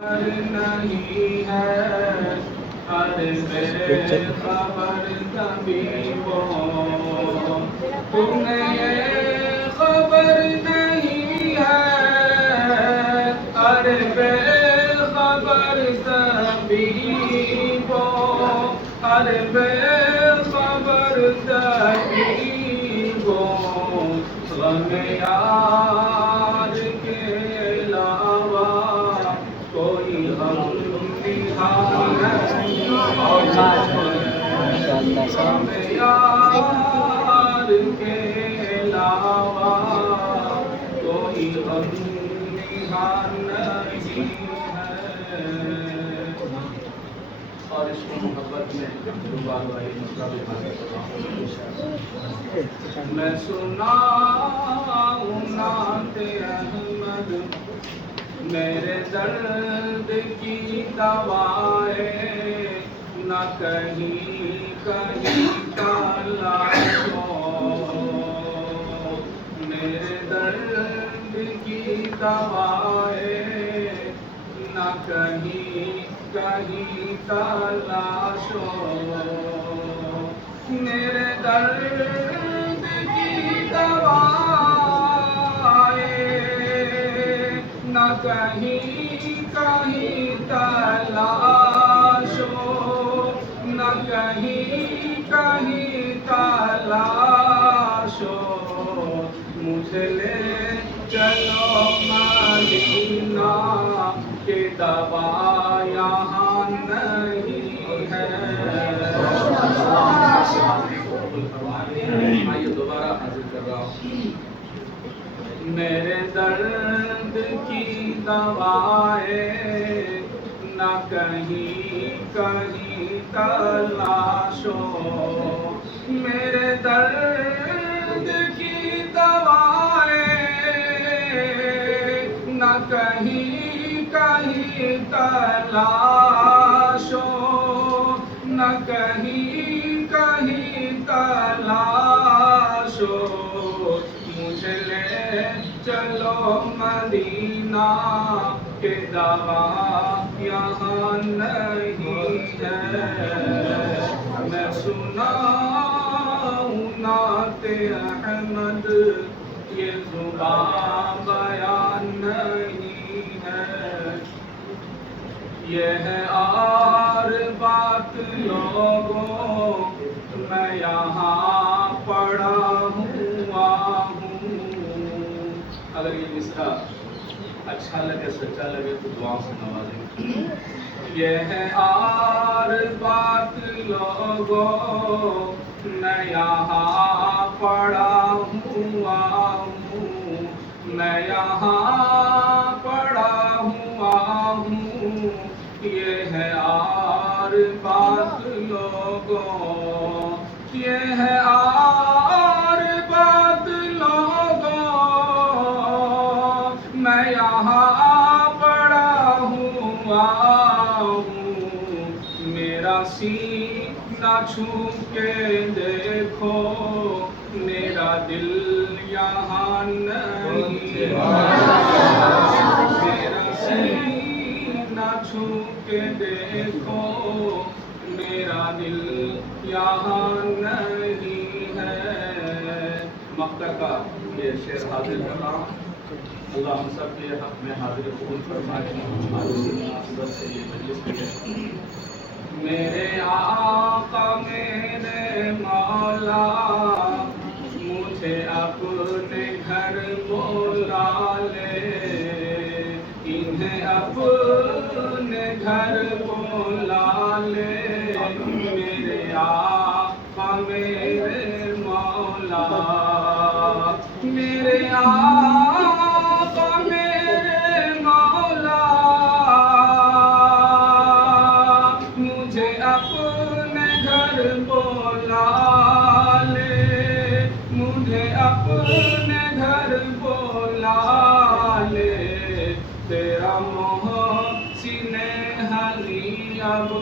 نہیں ہے ہر بے خبر طبیبوں تمہیں یہ خبر نہیں ہے ہر بے خبر طبیبوں ہر بے خبر طبیبوں غم یار کے علاوہ کوئی غم نہاد نہیں غم یار کے علاوہ کوئی غم نہاد نہیں ہے اور اس کو محبت میں میں سناؤں نعت احمد میرے درد کی دوائیں نہ کہیں کہیں تلاش ہو میرے درد کی دوائیں نہ کہیں کہیں تلاش ہو میرے درد کی دوائیں نہ کہیں کہیں تلاش ہو نہ کہیں کہیں تلاش ہو مجھے لے چلو مدینہ کہ دوا یہاں نہیں ہے آئیے دوبارہ حاضر کر رہا ہوں میرے درد کی دوائیں نہ کہیں کہیں تلاش ہو میرے درد کی دوائیں نہ کہیں کہیں تلاش ہو نہ کہیں کہیں تلاش ہو مجھے لے چلو مدینہ کہ دوا یہاں نہیں ہے میں سناؤں نعت احمد یہ زبان بیان نہیں ہے یہ ہے اور بات لوگوں میں یہاں پڑا ہوا ہوں اگر یہ مصرع اچھا لگے سچا لگے تو دعا سے نوازیں یہ ہے اور بات لوگوں میں یہاں پڑا ہوا ہوں میں یہاں پڑا ہوا ہوں یہ ہے اور بات لوگوں یہ ہے اور بات لوگوں میں یہاں پڑا ہوا ہوں میرا سینہ چھو کے دیکھو میرا دل یہاں نہیں میرا سینہ چھو کے دیکھو میرا دل یہاں نہیں ہے مقطع کا یہ شعر حاضر کر رہا ہوں اللہ ہم سب کے حق میں حاضر قبول فرمائے اسی مناسبت سے یہ مجلس بھی ہے میرے آقا میرے مولا مجھے اپنے گھر بلا لے انہیں اپنے گھر بلا لے میرے آقا میرے مولا میرے آقا میرے مولا مجھے اپنے گھر بلا لے مجھے اپنے گھر بلا لے تیرا محسن حلی اب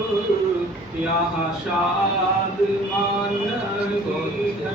یہاں شادمان نہیں ہے